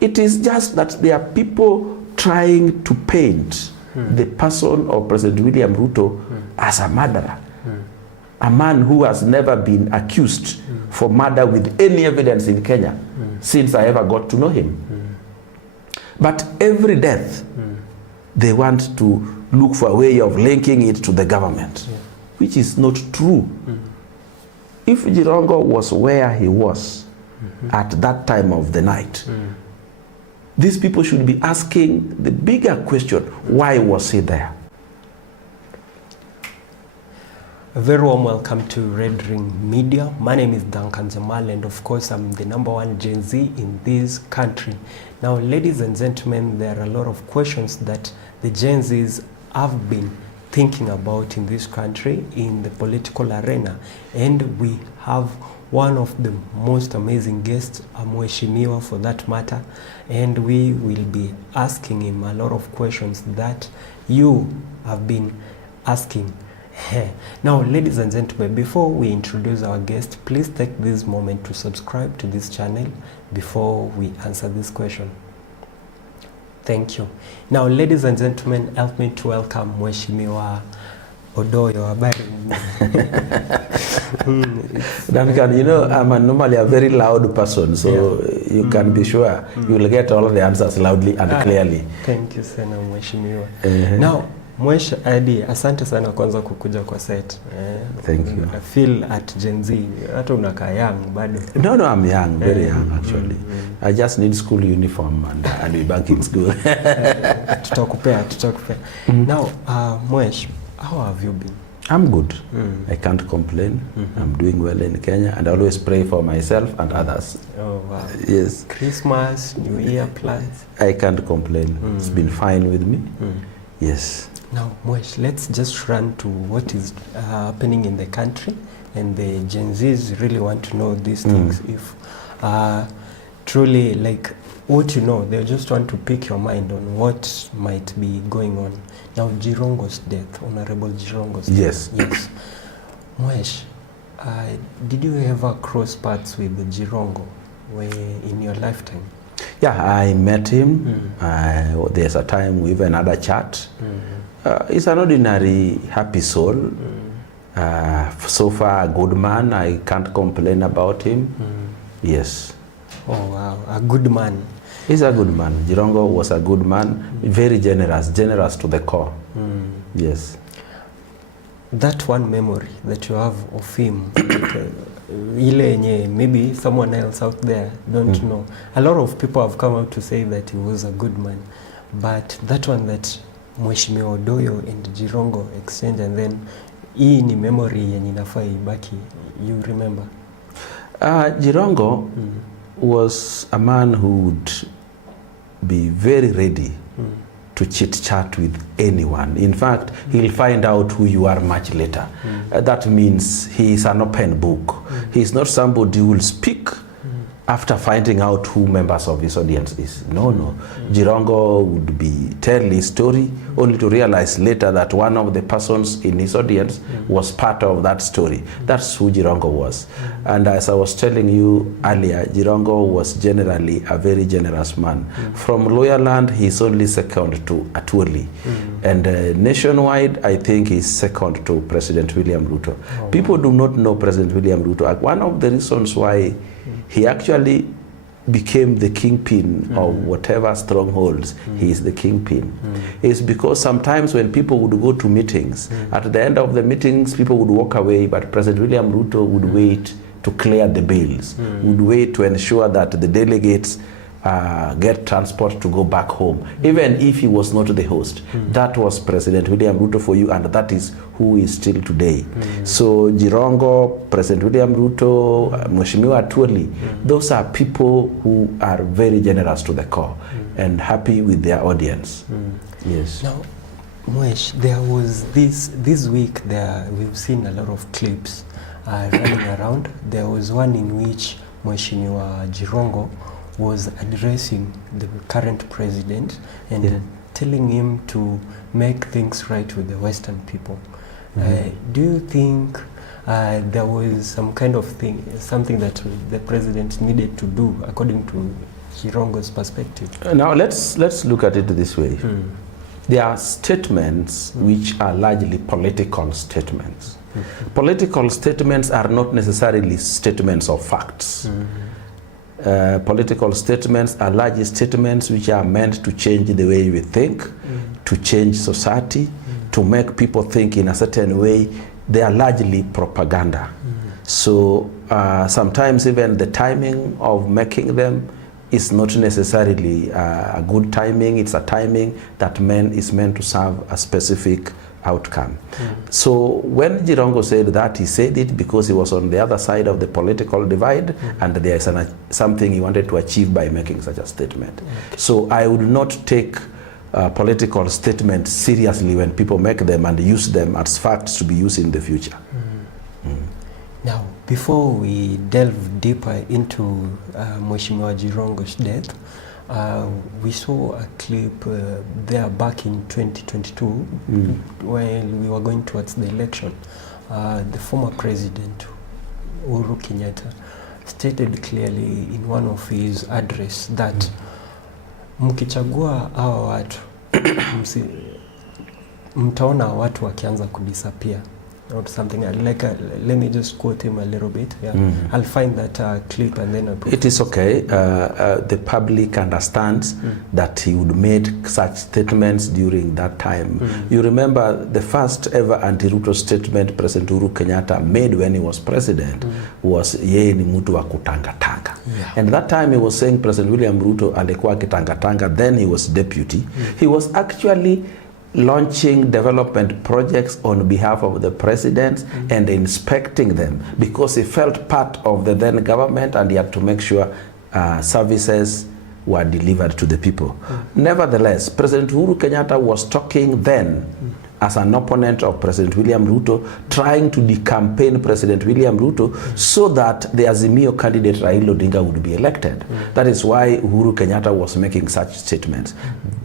it is just that there are people trying to paint the person of President William Ruto as a murderer, a man who has never been accused for murder with any evidence in Kenya since I ever got to know him. But every death, they want to look for a way of linking it to the government, which is not true. If Jirongo was where he was at that time of the night, these people should be asking the bigger question, why was he there? A very warm welcome to Red Ring Media. My name is Duncan Jamal, and of course I'm the #1 Gen Z in this country. Now, ladies and gentlemen, there are a lot of questions that the Gen Zs have been thinking about in this country, in the political arena, and we have one of the most amazing guests, Mheshimiwa for that matter, and we will be asking him a lot of questions that you have been asking. Now, ladies and gentlemen, before we introduce our guest, please take this moment to subscribe to this channel before we answer this question. Thank you. Now, ladies and gentlemen, help me to welcome Mheshimiwa Odoyo. Duncan, you know, I'm normally a very loud person, so you can be sure you will get all the answers loudly and clearly. Thank you sana Mheshimiwa. Now, Mwesh Adi, asante sana kwanza kukuja kwa set. Thank you. I feel at Gen Z, hata unakaa young bado. No, I'm young, very young actually. I just need school uniform and Debunking school. Tutakupea. Now, Mwesh, how have you been? I'm good. I can't complain. I'm doing well in Kenya, and I always pray for myself and others. Oh, wow. Yes. Christmas, New Year plans? I can't complain. It's been fine with me. Yes. Now, Mwesh, let's just run to what is happening in the country, and the Gen Zs really want to know these things. If truly, like, what you know, they just want to pick your mind on what might be going on. Now, Jirongo's death, Honorable Jirongo's Yes. death. Yes. Mwesh, did you ever cross paths with Jirongo in your lifetime? Yeah, I met him. There's a time we even had a chat. He's an ordinary, happy soul. So far, a good man. I can't complain about him. Yes. Oh, wow. A good man. He's a good man. Jirongo was a good man. Very generous to the core. Yes. That one memory that you have of him, maybe someone else out there don't know. A lot of people have come out to say that he was a good man, but that one that Mheshimiwa Odoyo and Jirongo exchange, and then hii ni memory yenye inafaa ibaki, you remember? Jirongo was a man who would be very ready to chit-chat with anyone. In fact, he'll find out who you are much later. That means he is an open book. He's not somebody who will speak after finding out who members of his audience is. No. Jirongo would tell his story only to realize later that one of the persons in his audience was part of that story. That's who Jirongo was. And as I was telling you earlier, Jirongo was generally a very generous man. From Lower Land, he's only second to Atwoli. And nationwide, I think he's second to President William Ruto. People do not know President William Ruto. One of the reasons why he actually became the kingpin of whatever strongholds he is the kingpin is because sometimes when people would go to meetings, at the end of the meetings, people would walk away, but President William Ruto would wait to clear the bills, would wait to ensure that the delegates get transport to go back home, even if he was not the host. That was President William Ruto for you, and that is who is still today. So Jirongo, President William Ruto, Mheshimiwa Atwoli, those are people who are very generous to the core and happy with their audience. Yes. Now, Mwesh, there was this week, we've seen a lot of clips running around. There was one in which Mheshimiwa Jirongo was addressing the current president and telling him to make things right with the Western people. Do you think there was some kind of something that the president needed to do according to Jirongo's perspective? Now let's look at it this way. There are statements which are largely political statements. Political statements are not necessarily statements of facts. Political statements are largely statements which are meant to change the way we think, to change society, to make people think in a certain way. They are largely propaganda. So sometimes even the timing of making them is not necessarily a good timing. It's a timing that is meant to serve a specific outcome. So when Jirongo said that, he said it because he was on the other side of the political divide, and there is something he wanted to achieve by making such a statement. So I would not take political statements seriously when people make them and use them as facts to be used in the future. Now, before we delve deeper into Mheshimiwa Jirongo's death, we saw a clip there back in 2022 when we were going towards the election. The former president, Uhuru Kenyatta, stated clearly in one of his address that mkichagua hawa watu mtaona watu wakianza kudisappear. Or something like let me just quote him a little bit. I'll find that clip and then I'll put it. Is okay. The public understands that he would make such statements during that time. You remember the first ever anti-Ruto statement President Uhuru Kenyatta made when he was president was yeye ni mtu wa kutangatanga. And that time he was saying President William Ruto alikuwa akitangatanga, then he was deputy. He was actually launching development projects on behalf of the president and inspecting them because he felt part of the then government and he had to make sure services were delivered to the people. Nevertheless, President Uhuru Kenyatta was talking then as an opponent of President William Ruto, trying to decampaign President William Ruto so that the Azimio candidate Raila Odinga would be elected. That is why Uhuru Kenyatta was making such statements.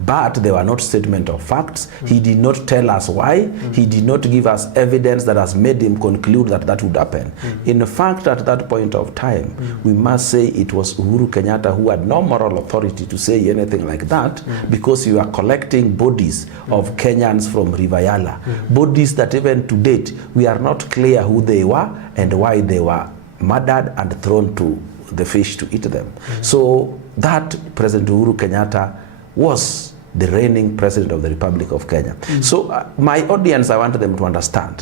But they were not statements of facts. He did not tell us why. He did not give us evidence that has made him conclude that that would happen. In fact, at that point of time, we must say it was Uhuru Kenyatta who had no moral authority to say anything like that because you are collecting bodies of Kenyans from River Yala. Bodies that even to date, we are not clear who they were and why they were murdered and thrown to the fish to eat them. So that President Uhuru Kenyatta was the reigning president of the Republic of Kenya. So my audience, I want them to understand,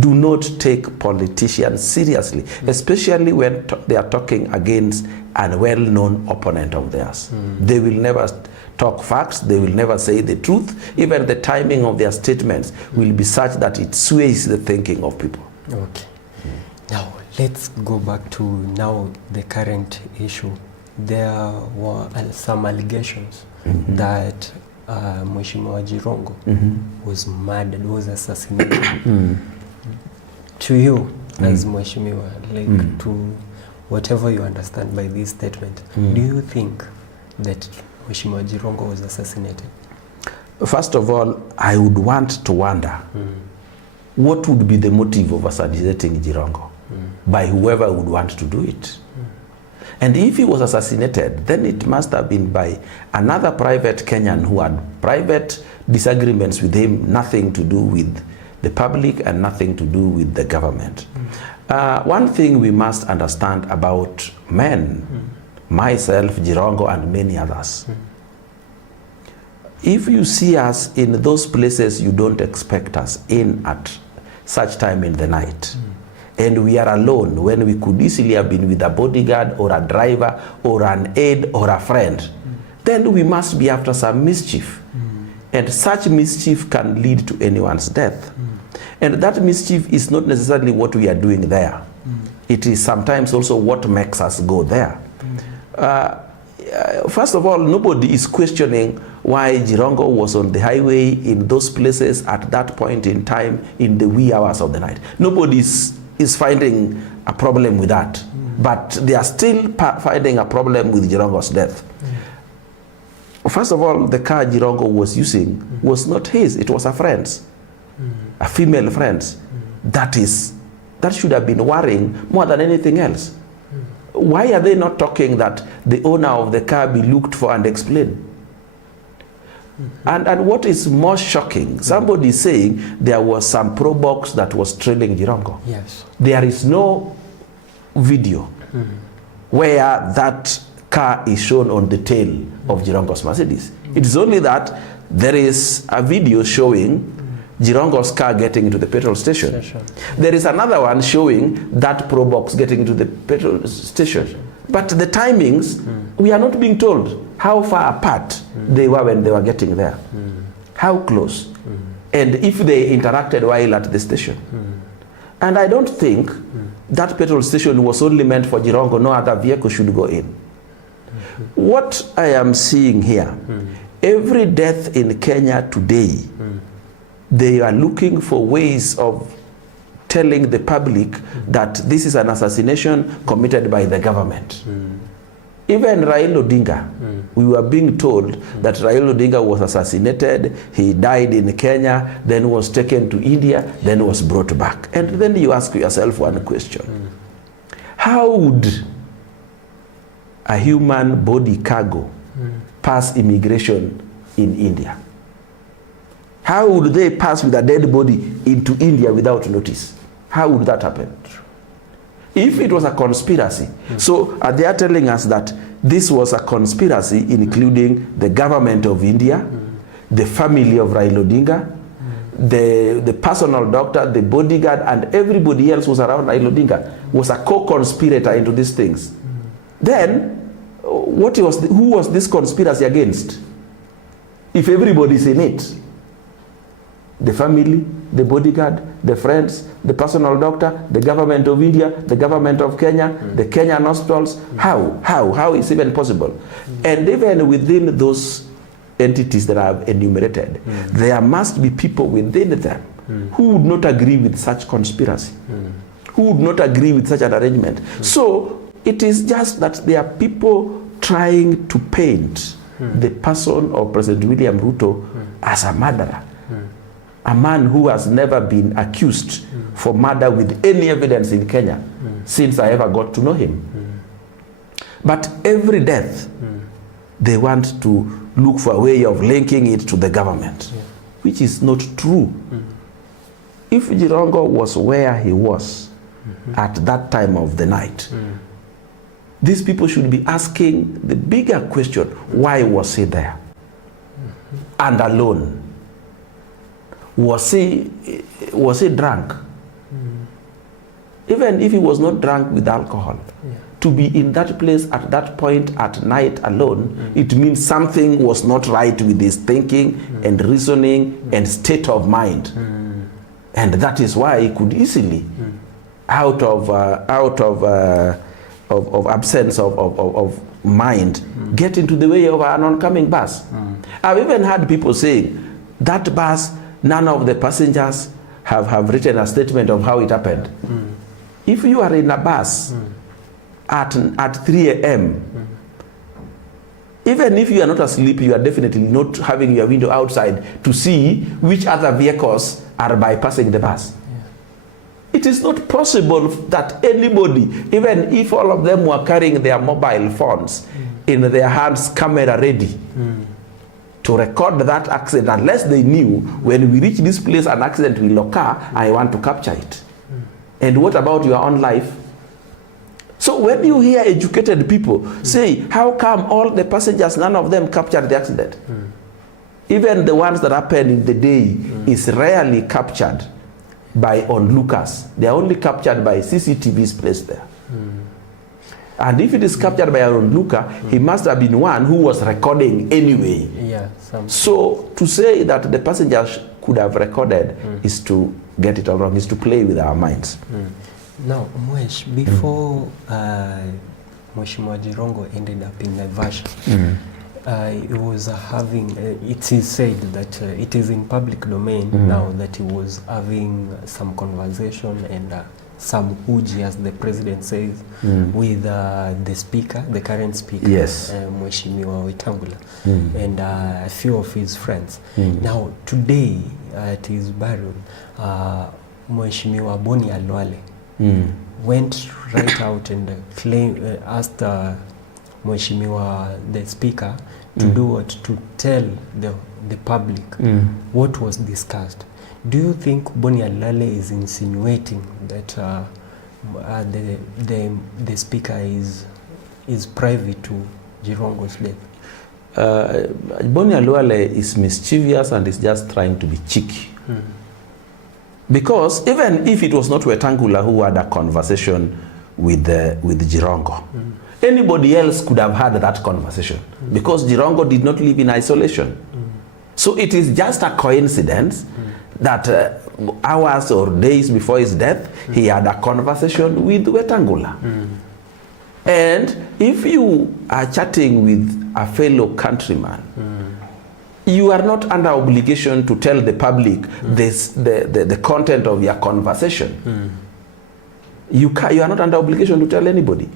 do not take politicians seriously, especially when they are talking against a well-known opponent of theirs. They will never talk facts, they will never say the truth. Even the timing of their statements will be such that it sways the thinking of people. Okay. Now, let's go back to now the current issue. There were some allegations that Mheshimiwa Jirongo was murdered, was assassinated. To you, as Mheshimiwa, like to whatever you understand by this statement, do you think that Mheshimiwa Jirongo was assassinated? First of all, I would want to wonder what would be the motive of assassinating Jirongo by whoever would want to do it. And if he was assassinated, then it must have been by another private Kenyan who had private disagreements with him, nothing to do with the public and nothing to do with the government. One thing we must understand about men, myself, Jirongo, and many others. If you see us in those places you don't expect us in at such time in the night, and we are alone when we could easily have been with a bodyguard or a driver or an aide or a friend, then we must be after some mischief. And such mischief can lead to anyone's death. And that mischief is not necessarily what we are doing there. It is sometimes also what makes us go there. First of all, nobody is questioning why Jirongo was on the highway in those places at that point in time in the wee hours of the night. Nobody is finding a problem with that. But they are still finding a problem with Jirongo's death. First of all, the car Jirongo was using was not his, it was a friend's, a female friend's. That should have been worrying more than anything else. Why are they not talking that the owner of the car be looked for and explained? And what is more shocking, somebody is saying there was some pro box that was trailing Jirongo. Yes. There is no video where that car is shown on the tail of Jirongo's Mercedes. It is only that there is a video showing Jirongo's car getting into the petrol station. There is another one showing that pro box getting into the petrol station. But the timings, we are not being told how far apart they were when they were getting there. How close. And if they interacted while at the station. And I don't think that petrol station was only meant for Jirongo, no other vehicle should go in. What I am seeing here, every death in Kenya today, they are looking for ways of telling the public that this is an assassination committed by the government. Even Raila Odinga, we were being told that Raila Odinga was assassinated, he died in Kenya, then was taken to India, then was brought back. And then you ask yourself one question. How would a human body cargo pass immigration in India? How would they pass with a dead body into India without notice? How would that happen? If it was a conspiracy, so are they telling us that this was a conspiracy including the government of India, the family of Raila Odinga, the personal doctor, the bodyguard, and everybody else was around Raila Odinga was a co-conspirator into these things. Then, who was this conspiracy against? If everybody is in it, the family, the bodyguard, the friends, the personal doctor, the government of India, the government of Kenya, the Kenyan hospitals, how is even possible? And even within those entities that I've enumerated, there must be people within them who would not agree with such conspiracy, who would not agree with such an arrangement. So it is just that there are people trying to paint the person of President William Ruto as a murderer. A man who has never been accused for murder with any evidence in Kenya since I ever got to know him. But every death, they want to look for a way of linking it to the government, which is not true. If Jirongo was where he was at that time of the night, these people should be asking the bigger question, why was he there? And alone. Was he drunk? Even if he was not drunk with alcohol, to be in that place at that point at night alone, it means something was not right with his thinking and reasoning and state of mind. And that is why he could easily, out of absence of mind, get into the way of an oncoming bus. I've even had people saying that bus, none of the passengers have written a statement of how it happened. If you are in a bus at 3 a.m., even if you are not asleep, you are definitely not having your window outside to see which other vehicles are bypassing the bus. It is not possible that anybody, even if all of them were carrying their mobile phones in their hands, camera ready, to record that accident, unless they knew when we reach this place an accident will occur, I want to capture it. And what about your own life? So when you hear educated people say, how come all the passengers, none of them captured the accident? Even the ones that happened in the day is rarely captured by onlookers. They are only captured by CCTVs placed there. And if it is captured by an onlooker, he must have been one who was recording anyway. So to say that the passengers could have recorded is to get it all wrong, is to play with our minds. Now, Mwesh, before Mheshimiwa Jirongo ended up in Naivasha, he was having, it is said that it is in public domain now that he was having some conversation and some uji, as the president says, with the speaker, the current speaker, Mheshimiwa Wetangula, and a few of his friends. Now, today at his burial, Mheshimiwa Boni Alwale went right out and asked Mheshimiwa, the speaker, to do what? To tell the public what was discussed. Do you think Boni Alale is insinuating that the speaker is privy to Jirongo's death? Boni Alale is mischievous and is just trying to be cheeky. Because even if it was not Wetangula who had a conversation with Jirongo, anybody else could have had that conversation because Jirongo did not live in isolation. So it is just a coincidence that hours or days before his death, he had a conversation with Wetangula. And if you are chatting with a fellow countryman, you are not under obligation to tell the public the content of your conversation. You are not under obligation to tell anybody.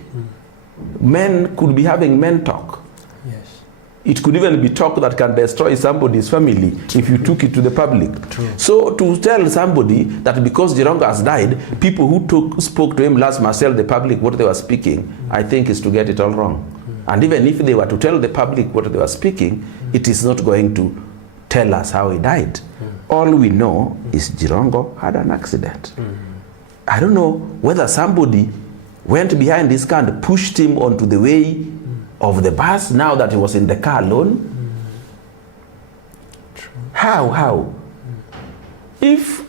Men could be having men talk. Yes. It could even be talk that can destroy somebody's family if you took it to the public. True. So to tell somebody that because Jirongo has died, people who spoke to him last must tell the public what they were speaking, I think is to get it all wrong. And even if they were to tell the public what they were speaking, it is not going to tell us how he died. All we know is Jirongo had an accident. I don't know whether somebody went behind his car and pushed him onto the way of the bus now that he was in the car alone. How? If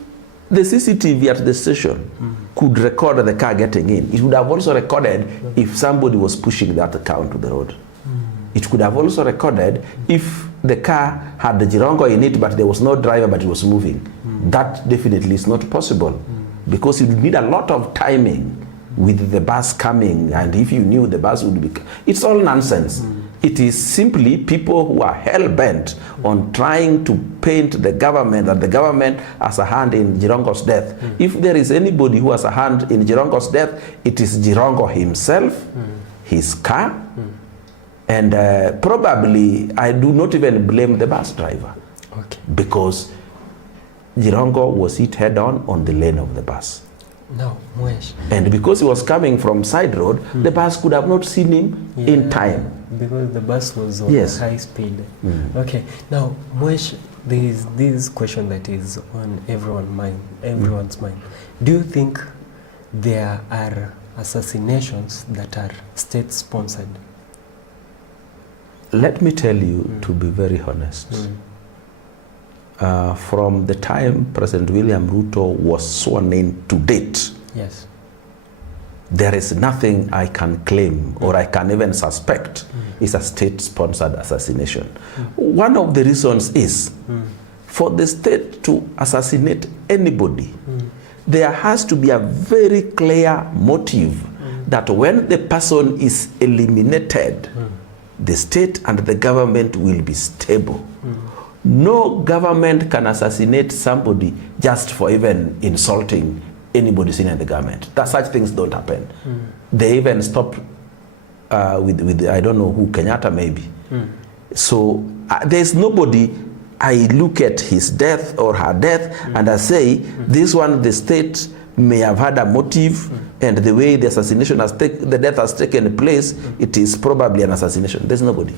the CCTV at the station could record the car getting in, it would have also recorded if somebody was pushing that car onto the road. It could have also recorded if the car had the Jirongo in it but there was no driver but it was moving. That definitely is not possible because you need a lot of timing with the bus coming, and if you knew the bus would be... It's all nonsense. It is simply people who are hell-bent on trying to paint the government and the government as a hand in Jirongo's death. If there is anybody who has a hand in Jirongo's death, it is Jirongo himself, his car, and probably I do not even blame the bus driver. Okay. Because Jirongo was hit head-on on the lane of the bus. No, Mwesh. And because he was coming from side road, the bus could have not seen him in time. Because the bus was on high speed. Okay. Now, Mwesh, there is this question that is on everyone's mind. Do you think there are assassinations that are state-sponsored? Let me tell you, to be very honest, from the time President William Ruto was sworn in to date, yes, there is nothing I can claim or I can even suspect is a state-sponsored assassination. One of the reasons is for the state to assassinate anybody, there has to be a very clear motive that when the person is eliminated, the state and the government will be stable. No government can assassinate somebody just for even insulting anybody seen in the government. That such things don't happen. They even stopped with I don't know who, Kenyatta maybe. So there's nobody I look at his death or her death and I say this one the state may have had a motive and the way the assassination has the death has taken place, it is probably an assassination. There's nobody.